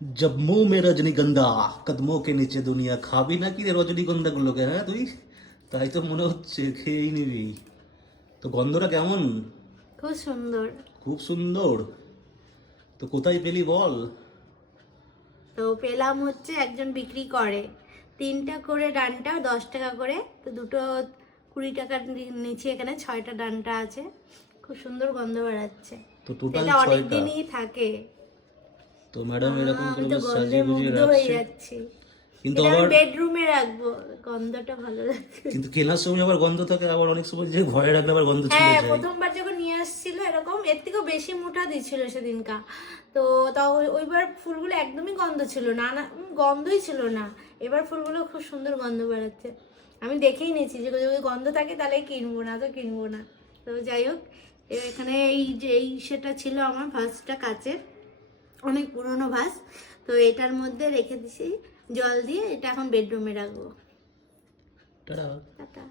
जब मुंह में रजनीगंधा कदमों के নিচে দুনিয়া খাবি নাকি রে রজনীগন্ধা গুলোকে হ্যাঁ তুই তাই তো মনে হচ্ছে খেয়েই নিবি তো গন্ধটা কেমন খুব সুন্দর। খুব সুন্দর তো কোথায় পেলি বল তো পেলাম হচ্ছে একজন বিক্রি করে, 3টা করে ডান্টা 10 টাকা করে, তো দুটো 20 টাকার নিচে এখানে 6টা ডান্টা আছে। খুব সুন্দর গন্ধ বেরাচ্ছে। তো টোটাল এটা অনেক 6টা দিনই থাকে। তো ম্যাডাম এরকম আমি করে তো বেশ গন্ধে সাজিয়ে গুজিয়ে মুগ্ধ হয়ে রাখছে যাচ্ছি। কিন্তু এটা আমি আবার বেডরুমে রাখবো, গন্ধটা ভালো লাগছে। কিন্তু কেনার সময় আবার গন্ধ থাকে আবার অনেক সময় যে ঘরে রাখলে আবার গন্ধ চলে হ্যাঁ, যায় প্রথমবার যখন নিয়ে আসছিল এরকম এর থেকেও বেশি মোটা দিছিল সেদিনকা। তো তাও ওইবার ফুলগুলো একদমই গন্ধ ছিল না, না গন্ধই ছিল না। এবার ফুলগুলো খুব সুন্দর গন্ধ বেরোচ্ছে। আমি দেখেই নিয়েছি যে যদি গন্ধ থাকে তাহলে কিনবো না, তো কিনবো না। তো যাই হোক, এখানে এই যে এই সেটা ছিল আমার ভাসটা কাচের, অনেক পুরনো ভাস। তো এটার মধ্যে রেখে দিছি জল দিয়ে, এটা এখন বেডরুমে রাখবো। Tata tata.